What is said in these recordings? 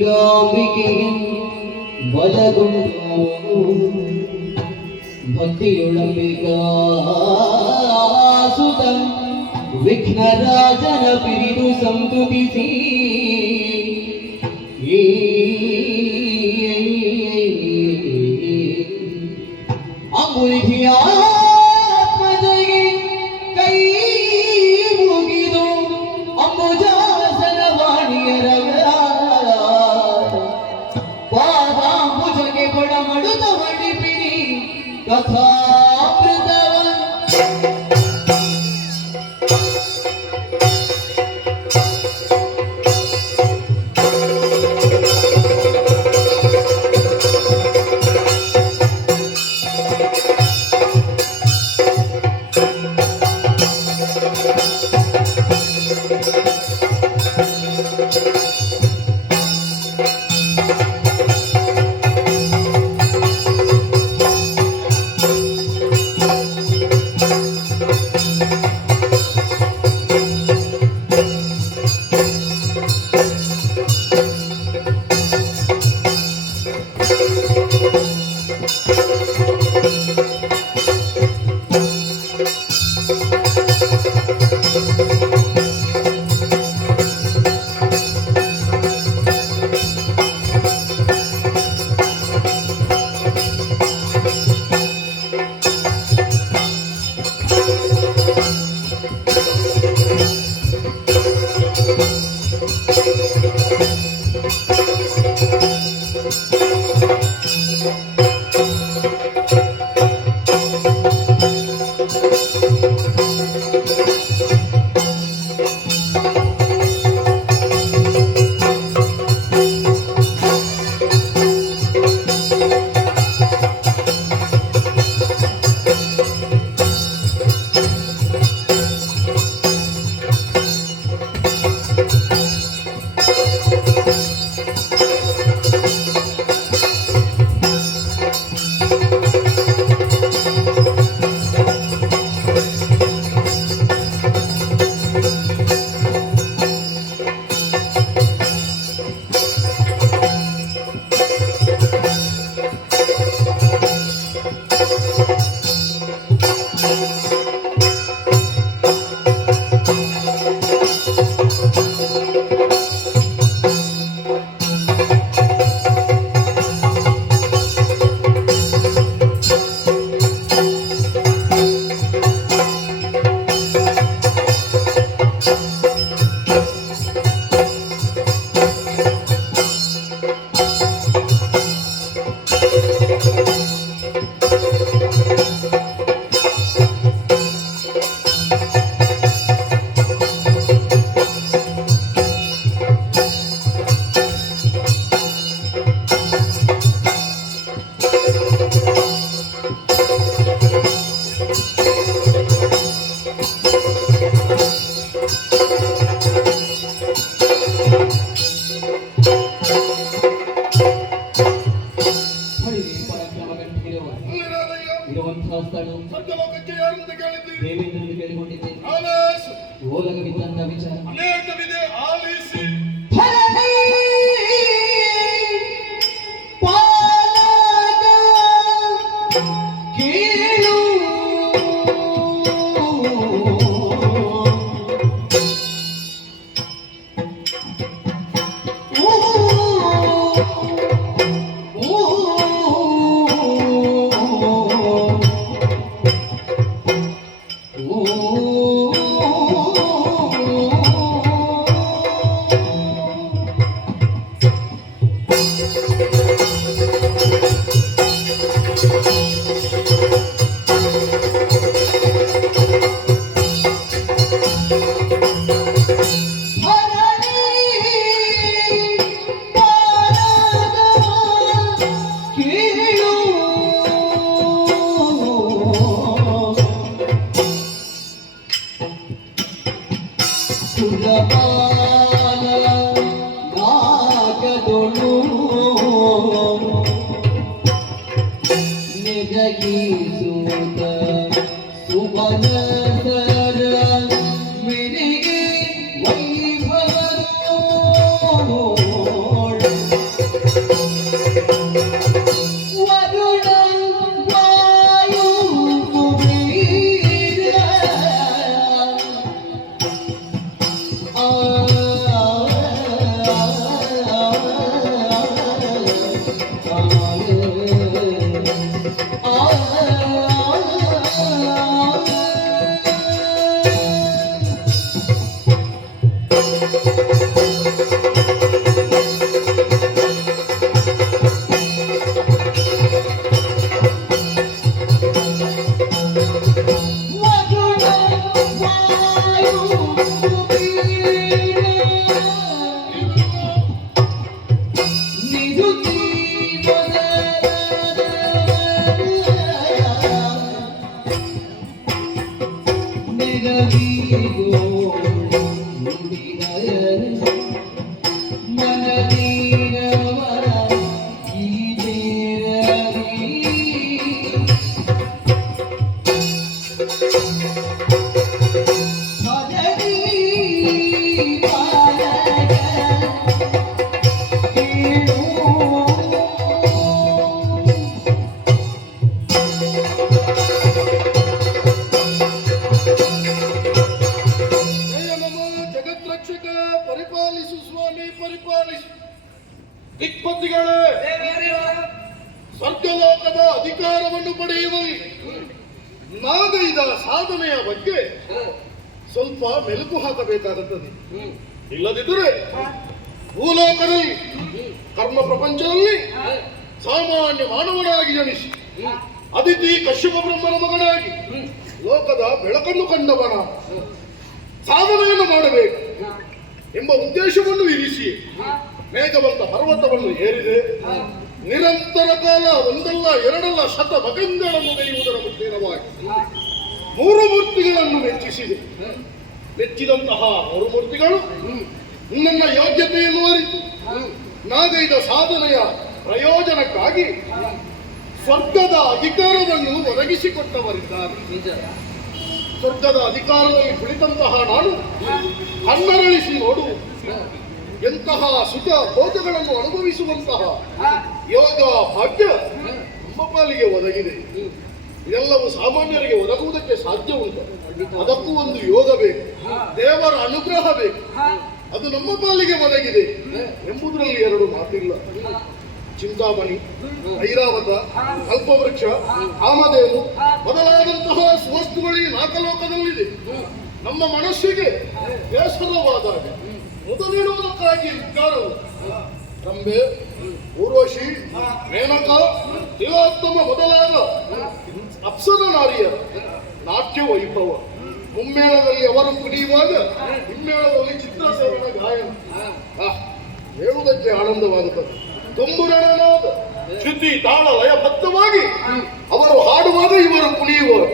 ಗಂಗಾಂಬಿಕೆಯನ್ ಬಲಗೊಂಡು ಭಕ್ತಿಯೊಳಂಬಿಕಾಸುತಂ ವಿಘ್ನರಾಜನ ಪಿರಿದು ಸಂತುತಿಸಿ ಅಂಬುಲಿಧಿಯಾತ್ಮಜಗೆ ಕೈ ಮುಗಿದು ಅಂಬುಜಾಸನ ವಾಣಿಯರಗ ಪಾದಾಂಬುಜಗೆ ಕೊಡಮಡುತ ಮಡಿಪಿನಿ ಕಥಾಮೃತವನ್ ಇರುವಂತಹ ಸ್ಥಳ ದೇವೇಂದ್ರನಿಗೆ ಕೇಳಿಕೊಂಡಿದ್ದೆ ಓಲಗ ಬಿದ್ದಂತ ವಿಚಾರ ಅನೇಕವಿದೆ ಆಲಿಸಿ ಕೇಳು मेरे वैभव ಪಾಲಿಸು. ದಿಕ್ಪತಿಗಳೇ, ಸ್ವರ್ಗಲೋಕದ ಅಧಿಕಾರವನ್ನು ಪಡೆಯುವಲ್ಲಿ ನಾಗೈದ ಸಾಧನೆಯ ಬಗ್ಗೆ ಸ್ವಲ್ಪ ಮೆಲುಕು ಹಾಕಬೇಕಾಗುತ್ತದೆ. ಇಲ್ಲದಿದ್ದರೆ ಭೂಲೋಕದಲ್ಲಿ ಕರ್ಮ ಪ್ರಪಂಚದಲ್ಲಿ ಸಾಮಾನ್ಯ ಮಾನವನಾಗಿ ಜನಿಸಿ ಅದಿತಿ ಕಶ್ಯಪ ಬ್ರಹ್ಮನ ಮಗನಾಗಿ ಲೋಕದ ಬೆಳಕನ್ನು ಕಂಡವನ ಸಾಧನೆಯನ್ನು ಮಾಡಬೇಕು ಎಂಬ ಉದ್ದೇಶವನ್ನು ಇರಿಸಿ ಮೇಘವಂತ ಪರ್ವತವನ್ನು ಏರಿದೆ. ನಿರಂತರ ಕಾಲ ಒಂದಲ್ಲ ಎರಡಲ್ಲ ಶತ ಭಗಂಗಳನ್ನು ಬೆಳೆಯುವುದರ ಮುಖೇನವಾಗಿ ಮೂರು ಮೂರ್ತಿಗಳನ್ನು ಮೆಚ್ಚಿಸಿದೆ. ಮೆಚ್ಚಿದಂತಹ ಮೂರು ಮೂರ್ತಿಗಳು ನನ್ನ ಯೋಗ್ಯತೆಯನ್ನು ಅರಿತು ನಾಗೈದ ಸಾಧನೆಯ ಪ್ರಯೋಜನಕ್ಕಾಗಿ ಸ್ವರ್ಗದ ಅಧಿಕಾರವನ್ನು ಒದಗಿಸಿಕೊಟ್ಟವರಿದ್ದಾರೆ. ಸ್ವರ್ಗದ ಅಧಿಕಾರದಲ್ಲಿ ಕುಳಿತಂತಹ ನಾನು ಕಣ್ಣರಳಿಸಿ ನೋಡು ಎಂತಹ ಸುಖ ಭೋಗಗಳನ್ನು ಅನುಭವಿಸುವಂತಹ ಯೋಗ ಭಾಗ್ಯ ನಮ್ಮ ಪಾಲಿಗೆ ಒದಗಿದೆ. ಇದೆಲ್ಲವೂ ಸಾಮಾನ್ಯರಿಗೆ ಒದಗುವುದಕ್ಕೆ ಸಾಧ್ಯ ಉಂಟು. ಅದಕ್ಕೂ ಒಂದು ಯೋಗ ಬೇಕು, ದೇವರ ಅನುಗ್ರಹ ಬೇಕು. ಅದು ನಮ್ಮ ಪಾಲಿಗೆ ಒದಗಿದೆ ಎಂಬುದರಲ್ಲಿ ಎರಡು ಮಾತಿಲ್ಲ. ಚಿಂತಾಮಣಿ, ಐರಾವತ, ಕಲ್ಪವೃಕ್ಷ, ಕಾಮಧೇನು ಮೊದಲಾದಂತಹ ಸುವಸ್ತುಗಳು ಈ ನಾಲ್ಕಲೋಕದಲ್ಲಿದೆ. ನಮ್ಮ ಮನಸ್ಸಿಗೆ ಬೇಸರವಾದಾಗ ಮೊದಲಿಡುವುದಕ್ಕಾಗಿ ವಿಚಾರವು ರಂಬೆ, ಊರ್ವಶಿ, ಮೇನಕ, ತಿಲೋತ್ತಮ ಮೊದಲಾದ ಅಪ್ಸರ ನಾರಿಯರ ನಾಟ್ಯ ವೈಭವ. ಮುಮ್ಮೇಳದಲ್ಲಿ ಅವರು ಕುಣಿಯುವಾಗ ಹಿಮ್ಮೇಳದಲ್ಲಿ ಚಿತ್ರಸೇವನ ಗಾಯನ ಹೇಳುವುದಕ್ಕೆ ಆನಂದವಾಗುತ್ತದೆ. ತುಂಬುರನಾದ ಶುದ್ಧಿ ತಾಳ ಲಯಬದ್ಧವಾಗಿ ಅವರು ಹಾಡುವಾಗ ಇವರು ಕುಣಿಯುವಾಗ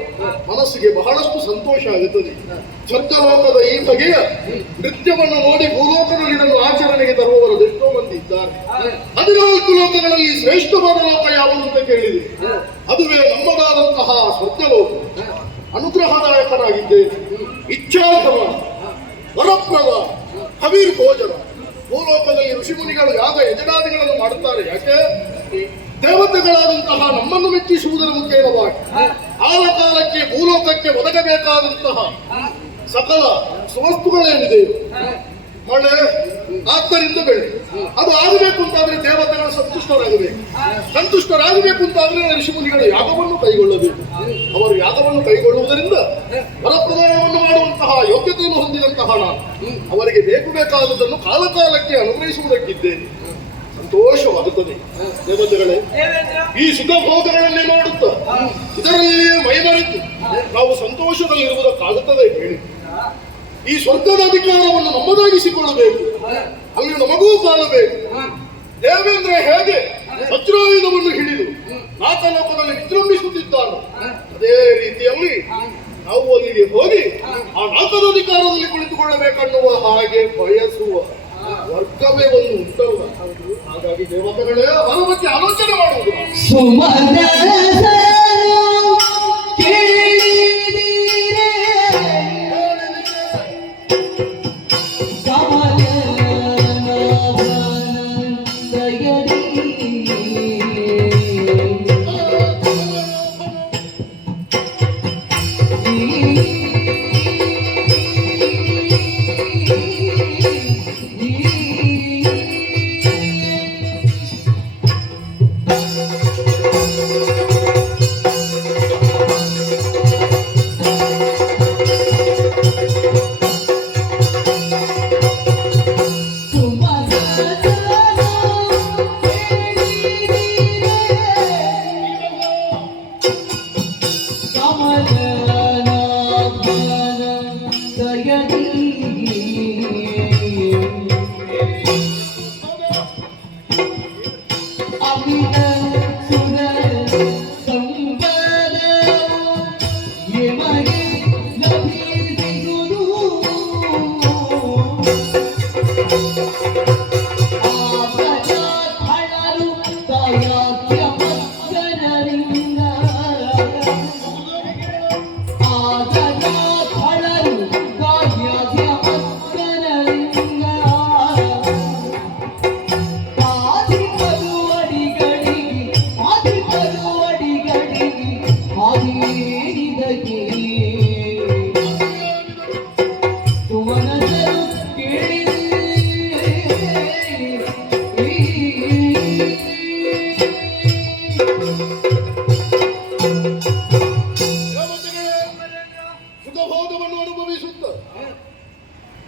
ಮನಸ್ಸಿಗೆ ಬಹಳಷ್ಟು ಸಂತೋಷ ಆಗುತ್ತದೆ. ಸ್ವರ್ಗಲೋಕದ ಈ ಬಗೆಯ ನೃತ್ಯವನ್ನು ನೋಡಿ ಭೂಲೋಕದಲ್ಲಿ ಇದನ್ನು ಆಚರಣೆಗೆ ತರುವವರು ಎಷ್ಟೋ ಮಂದಿ ಇದ್ದಾರೆ. 14 ಲೋಕಗಳಲ್ಲಿ ಶ್ರೇಷ್ಠವಾದ ಲೋಕ ಯಾವುದು ಅಂತ ಕೇಳಿದೆ. ಅದುವೇ ನಮ್ಮದಾದಂತಹ ಸ್ವರ್ಗಲೋಕ. ಅನುಗ್ರಹದಾಯಕನಾಗಿದ್ದೇನೆ, ಇಚ್ಛಾಧಮ, ವರಪ್ರದ, ಹವೀರ್ ಭೋಜನ. ಭೂಲೋಕದಲ್ಲಿ ಋಷಿಮುನಿಗಳು ಯಾಗ ಯಜನಾದಿಗಳನ್ನು ಮಾಡುತ್ತಾರೆ. ಯಾಕೆ? ದೇವತೆಗಳಾದಂತಹ ನಮ್ಮನ್ನು ಮೆಚ್ಚಿಸುವುದರ ಮುಖೇನವಾಗಿ ಕಾಲಕಾಲಕ್ಕೆ ಭೂಲೋಕಕ್ಕೆ ಒದಗಬೇಕಾದಂತಹ ಸಕಲ ಸುವಸ್ತುಗಳೇನಿದೆ, ಮಳೆ, ಆದ್ದರಿಂದ ಬೆಳೆ, ಅದು ಆಗಬೇಕು ಅಂತಾದ್ರೆ ದೇವತೆಗಳ ಸಂತುಷ್ಟರಾಗಬೇಕು ಅಂತಾದ್ರೆ ಋಷಿಮುನಿಗಳು ಯಾಗವನ್ನು ಕೈಗೊಳ್ಳಬೇಕು. ಅವರು ಯಾಗವನ್ನು ಕೈಗೊಳ್ಳುವುದರಿಂದ ವರಪ್ರದಾನವನ್ನು ಮಾಡುವಂತಹ ಯೋಗ್ಯತೆಯನ್ನು ಹೊಂದಿದಂತಹ ನಾನು ಅವರಿಗೆ ಬೇಕಾದದನ್ನು ಕಾಲಕಾಲಕ್ಕೆ ಅನುಗ್ರಹಿಸುವುದಕ್ಕಿದ್ದೇನೆ. ಸಂತೋಷವಾಗುತ್ತದೆ. ದೇವತೆಗಳೇ, ಈ ಸುಖ ಭೋಗಗಳನ್ನೇ ನೋಡುತ್ತಾ ಇದರಲ್ಲಿಯೇ ಮೈಮರೆತು ನಾವು ಸಂತೋಷದಲ್ಲಿರುವುದಕ್ಕಾಗುತ್ತದೆ ಹೇಳಿ. ಈ ಸ್ವರ್ಗದ ಅಧಿಕಾರವನ್ನು ನಮ್ಮದಾಗಿಸಿಕೊಳ್ಳಬೇಕು, ಅಲ್ಲಿ ನಮಗೂ ಕಾಣಬೇಕು. ದೇವೇಂದ್ರ ಹೇಗೆ ವಜ್ರಾಯುಧವನ್ನು ಹಿಡಿದು ನಾಲ್ಕಲೋಕದಲ್ಲಿ ವಿಜೃಂಭಿಸುತ್ತಿದ್ದಾನೋ ಅದೇ ರೀತಿಯಲ್ಲಿ ನಾವು ಅಲ್ಲಿಗೆ ಹೋಗಿ ಆ ನಾಲ್ಕದ ಅಧಿಕಾರದಲ್ಲಿ ಕುಳಿತುಕೊಳ್ಳಬೇಕನ್ನುವ ಹಾಗೆ ಬಯಸುವ ವರ್ಗವೇ ಒಂದು ಉಂಟಲ್ಲ. ಹಾಗಾಗಿ ದೇವತೆಗಳೇ ಅವರ ಬಗ್ಗೆ ಆಲೋಚನೆ ಮಾಡುವುದು.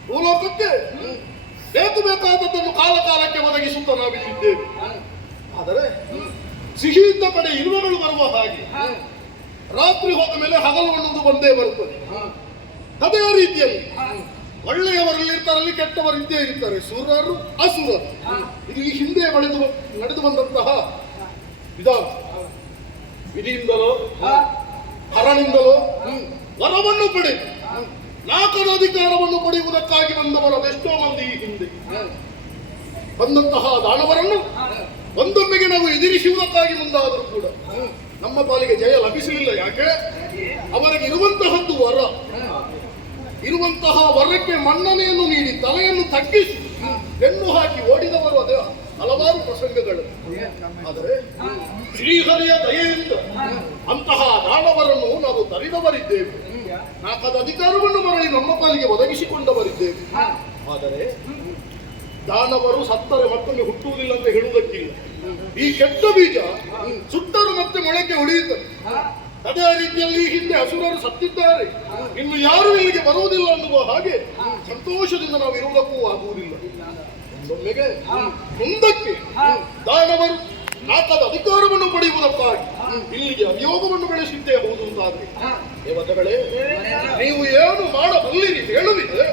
ಭೂಲೋಕಕ್ಕೆ ಬೇಕು ಬೇಕಾದದ್ದನ್ನು ಕಾಲ ಕಾಲಕ್ಕೆ ಒದಗಿಸುತ್ತಾ ನಾವಿಲ್ಲಿದ್ದೇವೆ. ಆದರೆ ಸಿಹಿ ಇದ್ದ ಕಡೆ ಇರುವೆಗಳು ಬರುವ ಹಾಗೆ ರಾತ್ರಿ ಹೋದ ಮೇಲೆ ಹಗಲು ಅನ್ನುವುದು ಬಂದೇ ಬರುತ್ತದೆ. ಅದೇ ರೀತಿಯಲ್ಲಿ ಒಳ್ಳೆಯವರಲ್ಲಿ ಇರ್ತಾರಲ್ಲಿ, ಕೆಟ್ಟವರು ಇದ್ದೇ ಇರ್ತಾರೆ, ಸುರರು ಅಸುರರು. ಇದು ಈ ಹಿಂದೆ ನಡೆದು ಬಂದಂತಹ ವಿಧಾನ. ವಿಧಿಯಿಂದಲೋ ಹರನಿಂದಲೋ ವರವನ್ನು ಪಡೆದು ನಾಲ್ಕರ ಅಧಿಕಾರವನ್ನು ಪಡೆಯುವುದಕ್ಕಾಗಿ ಬಂದವರು ಅದೆಷ್ಟೋ ಮಂದಿ ಈ ಹಿಂದೆ ಬಂದಂತಹ ದಾನವರನ್ನು ಒಂದೊಮ್ಮೆಗೆ ನಾವು ಎದುರಿಸುವುದಕ್ಕಾಗಿ ಮುಂದಾದರೂ ಕೂಡ ನಮ್ಮ ಪಾಲಿಗೆ ಜಯ ಲಭಿಸಲಿಲ್ಲ. ಯಾಕೆ? ಅವರಿಗೆ ಇರುವಂತಹದ್ದು ವರ. ಇರುವಂತಹ ವರಕ್ಕೆ ಮನ್ನಣೆಯನ್ನು ನೀಡಿ ತಲೆಯನ್ನು ತಗ್ಗಿಸಿ ಬೆನ್ನು ಹಾಕಿ ಓಡಿದವರು ಅದೇ ಹಲವಾರು ಪ್ರಸಂಗಗಳು. ಆದರೆ ಶ್ರೀಹರಿಯ ದಯೆಯಿಂದ ಅಂತಹ ದಾನವರನ್ನು ನಾವು ತರಿದವರಿದ್ದೇವೆ. ನಾಲ್ಕದ ಅಧಿಕಾರವನ್ನು ಮರಳಿ ನಮ್ಮ ಪಾಲಿಗೆ ಒದಗಿಸಿಕೊಂಡವರಿದ್ದೇವೆ. ಆದರೆ ದಾನವರು ಸತ್ತರೆ ಮತ್ತೊಮ್ಮೆ ಹುಟ್ಟುವುದಿಲ್ಲ ಅಂತ ಹೇಳುವುದಕ್ಕಿಲ್ಲ. ಈ ಕೆಟ್ಟ ಬೀಜ ಸುಟ್ಟರು ಮತ್ತೆ ಮೊಳಕೆ ಹೊಡೆಯುತ್ತದೆ. ಅದೇ ರೀತಿಯಲ್ಲಿ ಹಿಂದೆ ಅಸುರರು ಸತ್ತಿದ್ದಾರೆ, ಇನ್ನು ಯಾರು ಇಲ್ಲಿಗೆ ಬರುವುದಿಲ್ಲ ಅನ್ನುವ ಹಾಗೆ ಸಂತೋಷದಿಂದ ನಾವು ಇರುವುದಕ್ಕೂ ಆಗುವುದಿಲ್ಲ. ಒಂದೊಮ್ಮೆಗೆ ಮುಂದಕ್ಕೆ ದಾನವರು ನಾಲ್ಕದ ಅಧಿಕಾರವನ್ನು ಪಡೆಯುವುದಕ್ಕಾಗಿ ಇಲ್ಲಿಗೆ ಅಭಿಯೋಗವನ್ನು ಬೆಳೆಸಿದ್ದೇ ಹೌದು ಅಂತಾದ್ರೆ ದೇವತೆಗಳೇ, ನೀವು ಏನು ಮಾಡಬಲ್ಲಿರಿ ಹೇಳುವಿದೆ?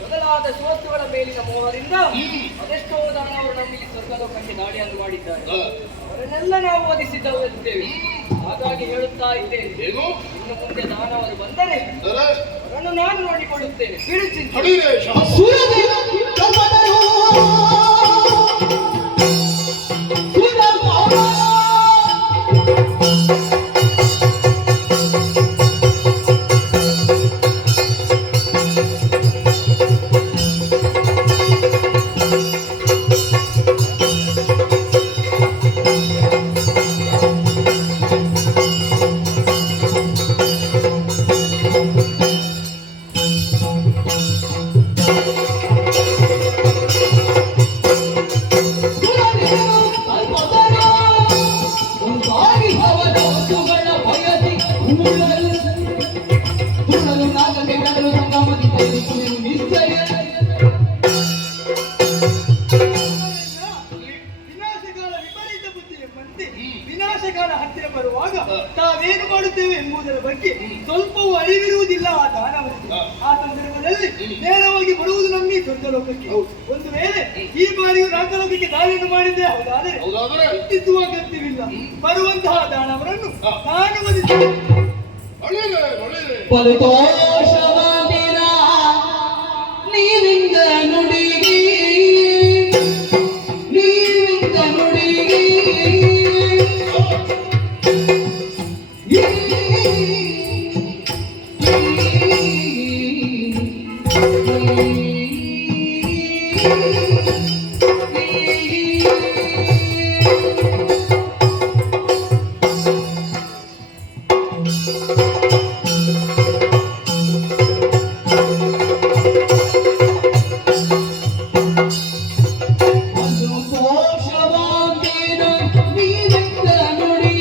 ಮೊದಲಾದ ಸೋತುಗಳ ಮೇಲಿನ ಮೋಹದಿಂದ ಅದೆಷ್ಟೋ ದಾನವರು ನಮಗೆ ಸ್ವರ್ಗಲೋಕಕ್ಕೆ ದಾಳಿಯನ್ನು ಮಾಡಿದ್ದಾರೆ. ಅವರನ್ನೆಲ್ಲ ನಾವು ವಧಿಸಿದ್ದೇವೆ. ಹಾಗಾಗಿ ಹೇಳುತ್ತಾ ಇದ್ದೇನೆ, ಇನ್ನು ಮುಂದೆ ದಾನವರು ಬಂದರೆ ಅವರನ್ನು ನಾನು ನೋಡಿಕೊಳ್ಳುತ್ತೇನೆ. ವಿನಾಶಕಾಲ ಹತ್ತಿರ ಬರುವಾಗ ತಾವೇನು ಮಾಡುತ್ತೇವೆ ಎಂಬುದರ ಬಗ್ಗೆ ಸ್ವಲ್ಪವೂ ಅರಿವಿರುವುದಿಲ್ಲ ಆ ದಾನವರಿಗೆ. ಆ ಸಂದರ್ಭದಲ್ಲಿ ನೇರವಾಗಿ ಬರುವುದು ನಮ್ಮ ಸ್ವರ್ಗಲೋಕಕ್ಕೆ. ಒಂದು ವೇಳೆ ಈ ಬಾರಿಯೂ ನಾಗಲೋಕಕ್ಕೆ ದಾಳಿಯನ್ನು ಮಾಡಿದ್ದೆ ಹೌದಾದರೆ ಚಿಂತಿಸುವ ಅಗತ್ಯವಿಲ್ಲ. ಬರುವಂತಹ ದಾನವರನ್ನು ನಾನು ವಧಿಸುತ್ತೇನೆ. ನೀವಿಂದ ನುಡಿಗಿ ನುಡಿಗಿ ನುಡಿ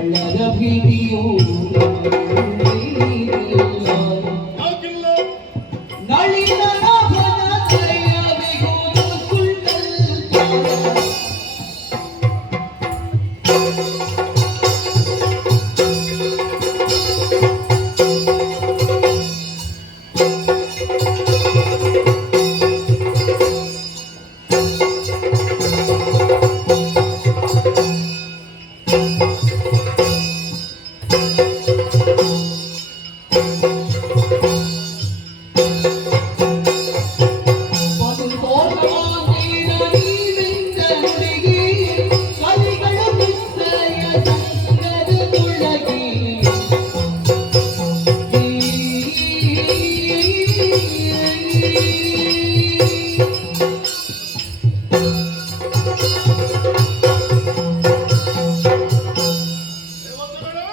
ಕಳ್ಳರ ಭೀತಿಯು ಯಾಕಿಲ್ಲ? ನಳಿನ ನಾಭನ ಕೈಯವೆಗುವುದು ಸುಳ್ಳಲ್ಲ. ದೇವತೆಗಳೇ,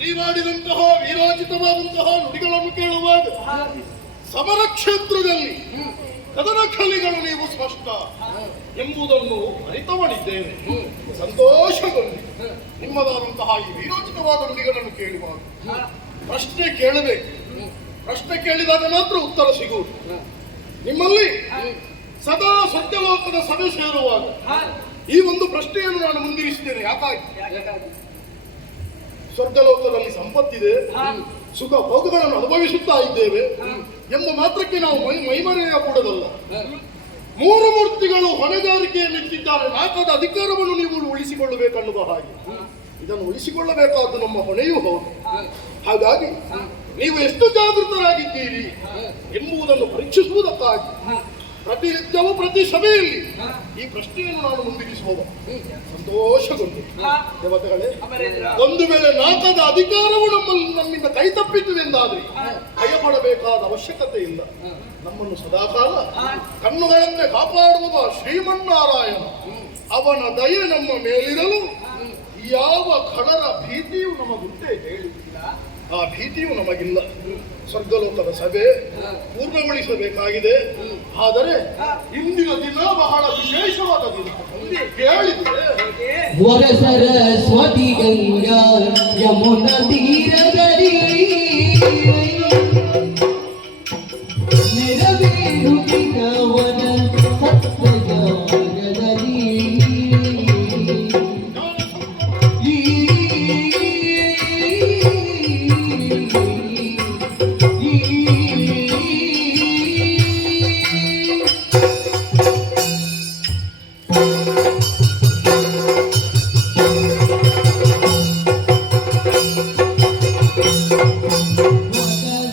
ನೀವಾಡಿದಂತಹ ವೀರೋಚಿತವಾದಂತಹ ನುಡಿಗಳನ್ನು ಕೇಳುವಾಗ ಸಮರ ಕ್ಷೇತ್ರದಲ್ಲಿ ಕದನ ಕಲಿಗಳು ನೀವು ಸ್ಪಷ್ಟ ಎಂಬುದನ್ನು ಅರಿತವಣಿದ್ದೇನೆ. ಸಂತೋಷಗೊಂಡು ನಿಮ್ಮದಾದಂತಹ ಈ ವೀರೋಚಿತವಾದ ನುಡಿಗಳನ್ನು ಕೇಳುವಾಗ ಪ್ರಶ್ನೆ ಕೇಳಬೇಕು. ಪ್ರಶ್ನೆ ಕೇಳಿದಾಗ ಮಾತ್ರ ಉತ್ತರ ಸಿಗುವುದು. ನಿಮ್ಮಲ್ಲಿ ಸದಾ ಸತ್ಯಲೋಕದ ಸಭೆ ಸೇರುವಾಗ ಈ ಒಂದು ಪ್ರಶ್ನೆಯನ್ನು ನಾನು ಮುಂದಿರಿಸಿದ್ದೇನೆ. ಯಾಕಾಗಿ? ಸ್ವರ್ಗಲೋಕದಲ್ಲಿ ಸಂಪತ್ತಿದೆ, ಸುಖ ಭೋಗಗಳನ್ನು ಅನುಭವಿಸುತ್ತಾ ಇದ್ದೇವೆ ಎಂಬ ಮಾತ್ರಕ್ಕೆ ನಾವು ಮೈಮರೆಯ ಕೂಡದಲ್ಲ. ಮೂರು ಮೂರ್ತಿಗಳು ಹೊಣೆಗಾರಿಕೆಯನ್ನಿಟ್ಟಿದ್ದಾರೆ. ನಾಲ್ಕದ ಅಧಿಕಾರವನ್ನು ನೀವು ಉಳಿಸಿಕೊಳ್ಳಬೇಕನ್ನುವ ಹಾಗೆ ಇದನ್ನು ಉಳಿಸಿಕೊಳ್ಳಬೇಕಾದ್ದು ನಮ್ಮ ಹೊಣೆಯೂ ಹೌದು. ಹಾಗಾಗಿ ನೀವು ಎಷ್ಟು ಜಾಗೃತರಾಗಿದ್ದೀರಿ ಎಂಬುದನ್ನು ಪರೀಕ್ಷಿಸುವುದಕ್ಕಾಗಿ ಪ್ರತಿನಿತ್ಯವೂ ಪ್ರತಿ ಸಭೆಯಲ್ಲಿ ಈ ಪ್ರಶ್ನೆಯನ್ನು ನಾನು ಮುಂದಿರಿಸುವ ಸಂತೋಷಗೊಂಡು ದೇವತೆಗಳೇ, ಒಂದು ವೇಳೆ ನಾಲ್ಕದ ಅಧಿಕಾರವು ನಮ್ಮಿಂದ ಕೈ ತಪ್ಪಿತು ಎಂದಾದ್ರೆ ಭಯಪಡಬೇಕಾದ ಅವಶ್ಯಕತೆ ಇಲ್ಲ. ನಮ್ಮನ್ನು ಸದಾಕಾಲ ಕಣ್ಣುಗಳನ್ನೇ ಕಾಪಾಡುವ ಶ್ರೀಮನ್ನಾರಾಯಣ ಅವನ ದಯೆ ನಮ್ಮ ಮೇಲಿರಲು ಯಾವ ಖಡರ ಭೀತಿಯೂ ನಮಗುಂಟೆ ಹೇಳುವುದಿಲ್ಲ. ಆ ಭೀತಿಯೂ ನಮಗಿಲ್ಲ. ಸ್ವರ್ಗಲೋಕದ ಸಭೆ ಪೂರ್ಣಗೊಳಿಸಬೇಕಾಗಿದೆ. ಆದರೆ ಇಂದಿನ ದಿನ ಬಹಳ ವಿಶೇಷವಾದ ದಿನ. ಕೇಳಿದ್ರೆ ವರ ಸರಸ್ವತಿ ಗಂಗಾ ಯಮುನಾ ತೀರದಲ್ಲಿ ನೆರವೇರುತ್ತಿದ್ದವನ ಸತ್ಯಜಾಗದಲ್ಲಿ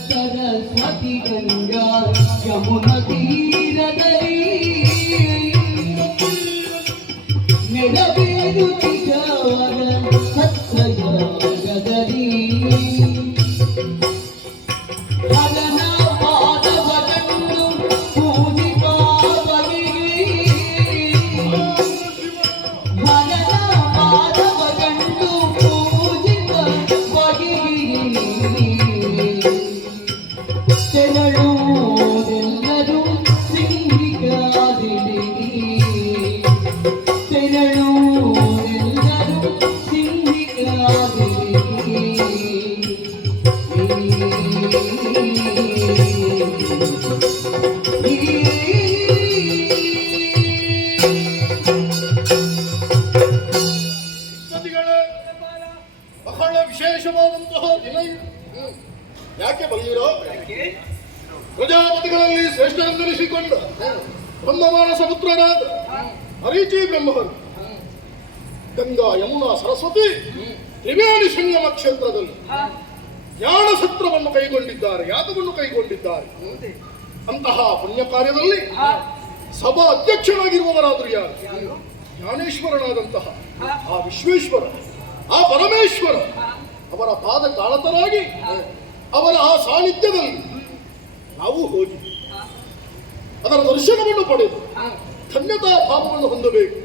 ಸರಸ್ವತಿ ಗಂಗಾ ಯಮುನಾ ತೀರದಲ್ಲಿ ನೆರವೇರುತ್ತಿದ್ದವನ ಸತ್ಯಜಾಗದಲ್ಲಿ ಹರನ ಪಾದವ ಕಂಡು ಪೂಜಿಪ ಬಗೆಗೆ ಹರನ ಪಾದವ ಕಂಡು ಪೂಜಿಪ ಬಗೆಗೆ ತೆರಳುವುದೆಲ್ಲರೂ ಸಿಂಹಿಗಾದಿಲಿ ತೆರಳುವುದೆಲ್ಲರೂ ಸಿಂಹಿಗಾದಿಲಿ ನದಿಗಳೇ, ಬಹಳ ವಿಶೇಷವಾದಂತಹ ದಿನ ಇದು. ಯಾಕೆ ಬಲ್ಲಿರೋ? ಪ್ರಜಾಪತಿಗಳಲ್ಲಿ ಶ್ರೇಷ್ಠರೆಂದೆನಿಸಿಕೊಂಡ ಬ್ರಹ್ಮಮಾನಸ ಪುತ್ರರಾದ ಮರೀಚಿ ಬ್ರಹ್ಮರು ಗಂಗಾ ಯಮುನಾ ಸರಸ್ವತಿ ತ್ರಿವೇಣಿ ಸಂಗಮ ಕ್ಷೇತ್ರದಲ್ಲಿ ಜ್ಞಾನ ಸತ್ರವನ್ನು ಕೈಗೊಂಡಿದ್ದಾರೆ, ಯಾಗವನ್ನು ಕೈಗೊಂಡಿದ್ದಾರೆ. ಅಂತಹ ಪುಣ್ಯ ಕಾರ್ಯದಲ್ಲಿ ಸಭಾ ಅಧ್ಯಕ್ಷರಾಗಿರುವವರಾದರೂ ಯಾರು? ಜ್ಞಾನೇಶ್ವರನಾದಂತಹ ಆ ವಿಶ್ವೇಶ್ವರ, ಆ ಪರಮೇಶ್ವರ ಅವರ ಪಾದ ಕಾಳತರಾಗಿ ಅವರ ಆ ಸಾನ್ನಿಧ್ಯದಲ್ಲಿ ನಾವು ಹೋಗಿ ಅದರ ದರ್ಶನವನ್ನು ಪಡೆದು ಧನ್ಯತಾ ಭಾವವನ್ನು ಹೊಂದಬೇಕು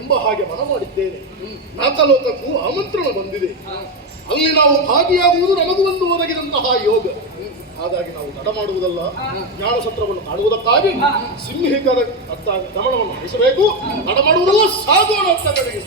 ಎಂಬ ಹಾಗೆ ಮನ ಮಾಡಿದ್ದೇನೆ. ನಾಲ್ಕಲೋಕಕ್ಕೂ ಆಮಂತ್ರಣ ಬಂದಿದೆ. ಅಲ್ಲಿ ನಾವು ಭಾಗಿಯಾಗುವುದು ನಮಗೂ ಒಂದು ಒದಗಿದಂತಹ ಯೋಗ. ಹಾಗಾಗಿ ನಾವು ತಡ ಮಾಡುವುದಲ್ಲ, ಜ್ಞಾನ ಸತ್ರವನ್ನು ಕಾಣುವುದಕ್ಕಾಗಿ ಸಿಂಹಿಕರ ಗಮನವನ್ನು ಹರಿಸಬೇಕು. ತಡ ಮಾಡುವುದಲ್ಲ, ಸಾಗೋಣ ಅಂತ ಕಡೆಗೆ.